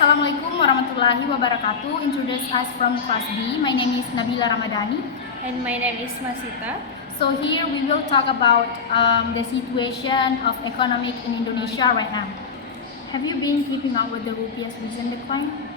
Assalamualaikum warahmatullahi wabarakatuh. Introduce us from class B. My name is Nabila Ramadhani. And my name is Masita. So here we will talk about the situation of economic in Indonesia right now. Have you been keeping up with the rupiah's recent decline?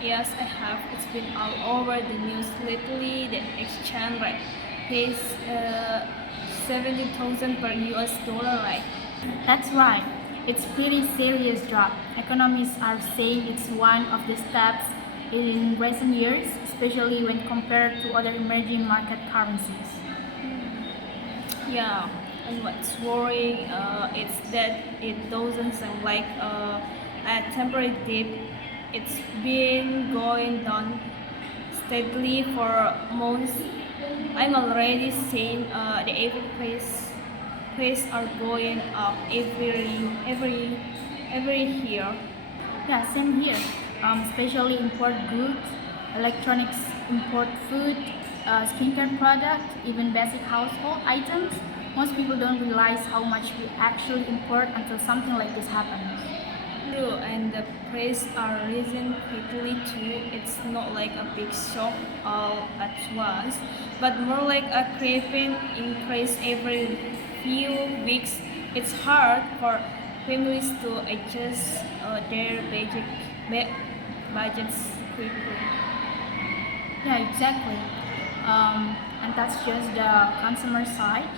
Yes, I have. It's been all over the news lately. The exchange rate pays 70,000 per US dollar, right? That's right. It's pretty serious drop. Economists are saying it's one of the steps in recent years, especially when compared to other emerging market currencies. Yeah, and what's worrying is that it doesn't sound like a temporary dip. It's been going down steadily for months. I'm already seeing the average price are going up every year. Yeah, same here. Especially import goods, electronics, import food, skincare products, even basic household items. Most people don't realize how much we actually import until something like this happens. True, and the prices are rising quickly too. It's not like a big shock all at once, but more like a creeping increase every few weeks. It's hard for families to adjust their budgets quickly. Yeah, exactly. And that's just the consumer side.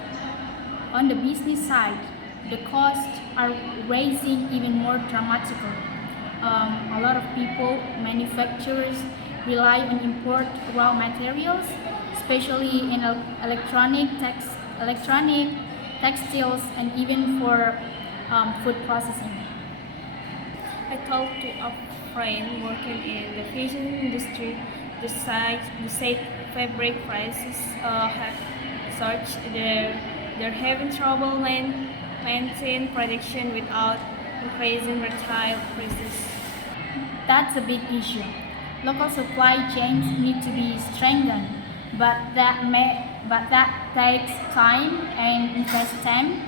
On the business side, the costs are rising even more dramatically. A lot of people, manufacturers, rely on import raw materials, especially in electronic, textiles, and even for food processing. I talked to a friend working in the fashion industry. The said fabric prices have surged. They're having trouble maintaining production without increasing retail prices. That's a big issue. Local supply chains need to be strengthened, but that takes time and investment.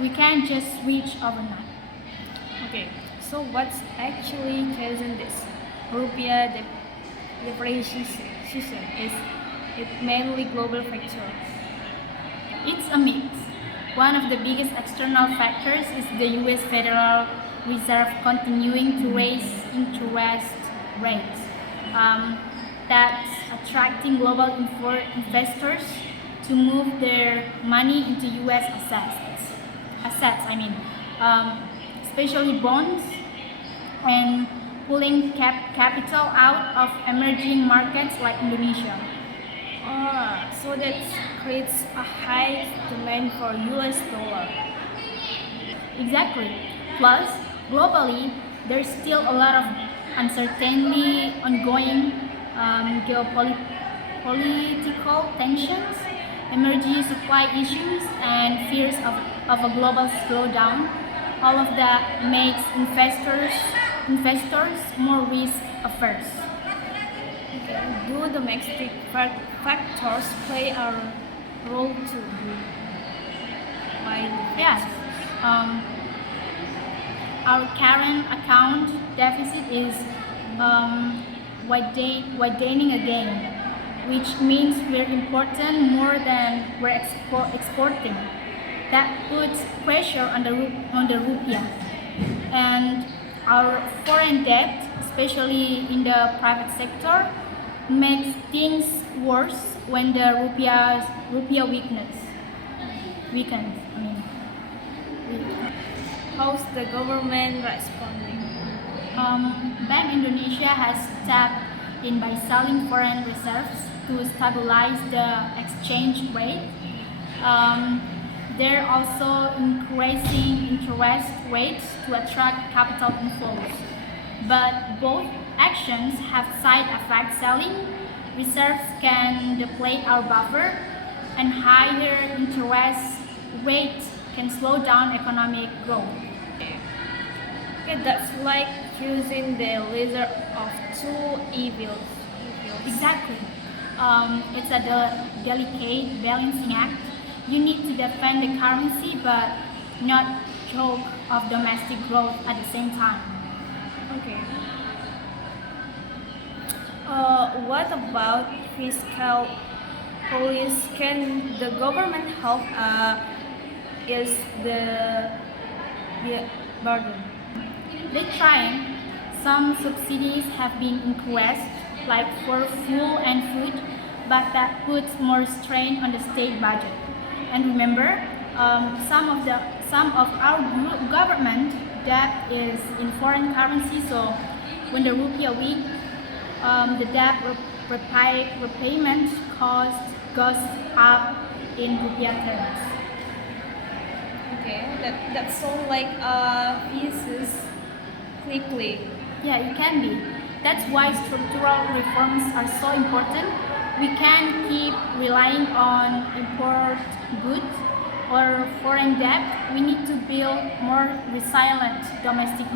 We can't just switch overnight. Okay, so what's actually causing this? Rupiah depreciation is it mainly global factor. It's a mix. One of the biggest external factors is the US Federal Reserve continuing to raise interest rates. That's attracting global investors to move their money into US especially bonds, and pulling capital out of emerging markets like Indonesia. So that creates a high demand for US dollar. Exactly. Plus, globally, there's still a lot of uncertainty, ongoing geopolitical tensions, emerging supply issues, and fears of a global slowdown. All of that makes investors more risk averse. Do domestic factors play a role too? Why the Yes. Our current account deficit is widening again, which means we're importing more than we're exporting. That puts pressure on the rupiah, and our foreign debt, especially in the private sector, makes things worse when the rupiah weakens. How's the government responding? Bank Indonesia has stepped in by selling foreign reserves to stabilize the exchange rate. They're also increasing interest rates to attract capital inflows. But both actions have side effects. Selling reserves can deplete our buffer, and higher interest rates can slow down economic growth. Okay, that's like using the lesser of two evils. Exactly. It's a delicate balancing act. You need to defend the currency but not choke of domestic growth at the same time. Okay. What about fiscal policy? Can the government help is the burden? They're trying. Some subsidies have been increased, like for fuel and food, but that puts more strain on the state budget. And remember, some of our government debt is in foreign currency, so when the rupee weak, the debt repayment cost goes up in rupiah terms. Okay, that sounds like pieces quickly. Yeah, it can be. That's why structural reforms are so important. We can't keep relying on import goods or foreign debt. We need to build more resilient domestic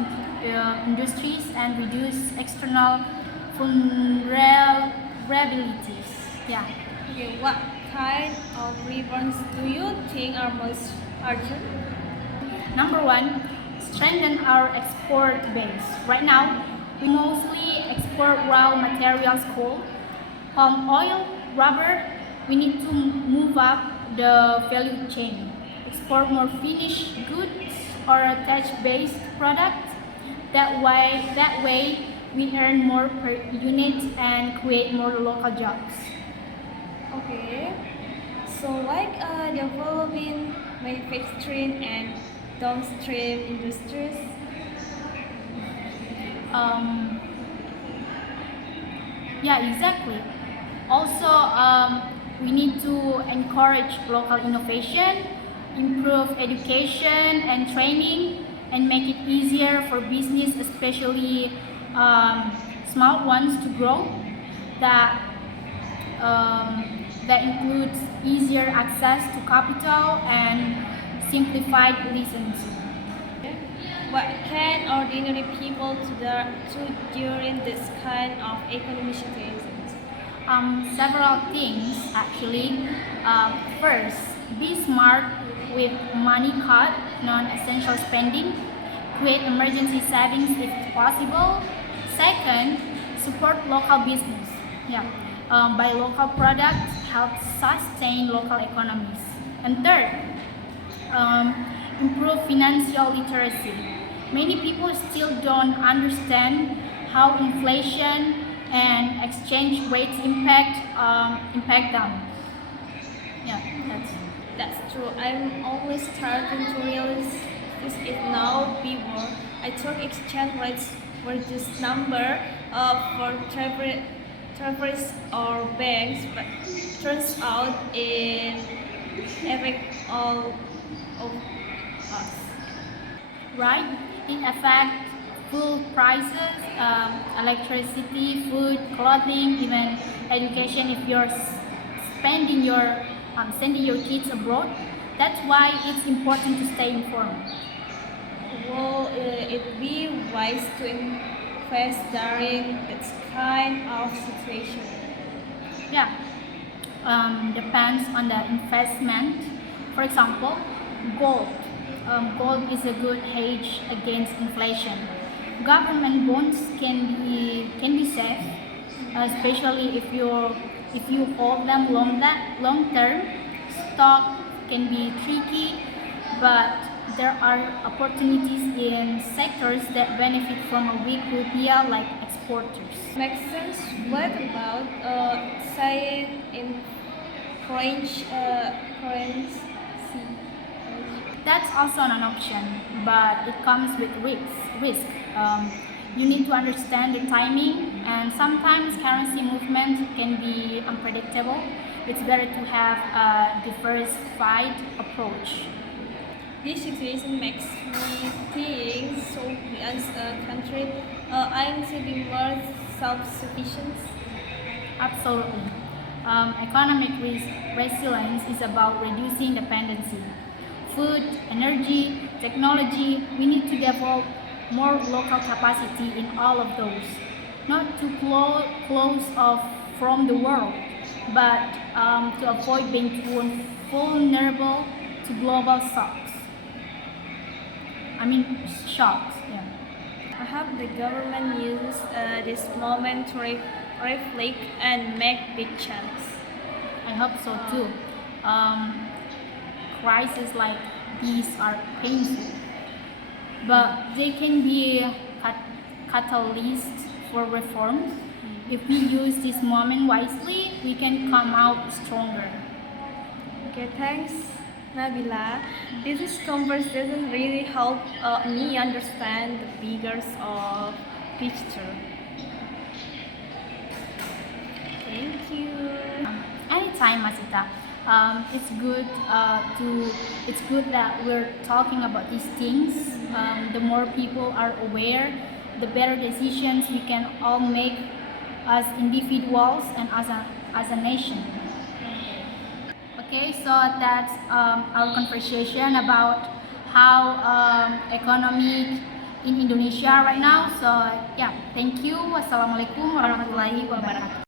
industries and reduce external vulnerabilities. Yeah. Okay, what kind of reforms do you think are most urgent? Number one, strengthen our export base. Right now, we mostly export raw materials, coal, palm oil, rubber. We need to move up the value chain, export more finished goods or attached-based products. That way, we earn more per unit and create more local jobs. Okay, so like developing manufacturing and downstream industries. Um, yeah, exactly. Also, we need to encourage local innovation, improve education and training, and make it easier for business, especially small ones, to grow. That that includes easier access to capital and simplified licensing. What can ordinary people do during this kind of economic situations? Several things actually. First, be smart with money cut, non-essential spending, create emergency savings if possible. Second, support local business. Yeah, buy local products, help sustain local economies. And third, improve financial literacy. Many people still don't understand how inflation and exchange rates impact them. Yeah, that's. That's true. I'm always starting to realize this is now before. I thought exchange rates were just number for travelers or banks, but turns out it affects all of us. Right? It affects food prices, electricity, food, clothing, even education. If you're sending your kids abroad, that's why it's important to stay informed. Will it be wise to invest during this kind of situation? Yeah, depends on the investment. For example, gold. Gold is a good hedge against inflation. Government bonds can be safe, especially if you hold them long term. Stock can be tricky, but there are opportunities in sectors that benefit from a weak rupiah, like exporters. Makes sense. What about saying in French currency? That's also an option, but it comes with risk. You need to understand the timing, and sometimes currency movement can be unpredictable. It's better to have a diversified approach. This situation makes me think so we as a country aim to be more self-sufficient. Absolutely. Economic resilience is about reducing dependency. Food, energy, technology, we need to develop more local capacity in all of those. Not to close off from the world, but to avoid being vulnerable to global shocks. I mean, shocked. Yeah. I hope the government uses this moment to reflect and make big changes. I hope so too. Crises like these are painful, but they can be catalysts for reforms. If we use this moment wisely, we can come out stronger. Okay, thanks, Nabila. This conversation really helped me understand the bigger picture. Thank you. Anytime, Masita. It's good that we're talking about these things. The more people are aware, the better decisions we can all make as individuals and as a nation. Okay, so that's our conversation about how economy in Indonesia right now. So yeah, thank you. Wassalamualaikum warahmatullahi wabarakatuh.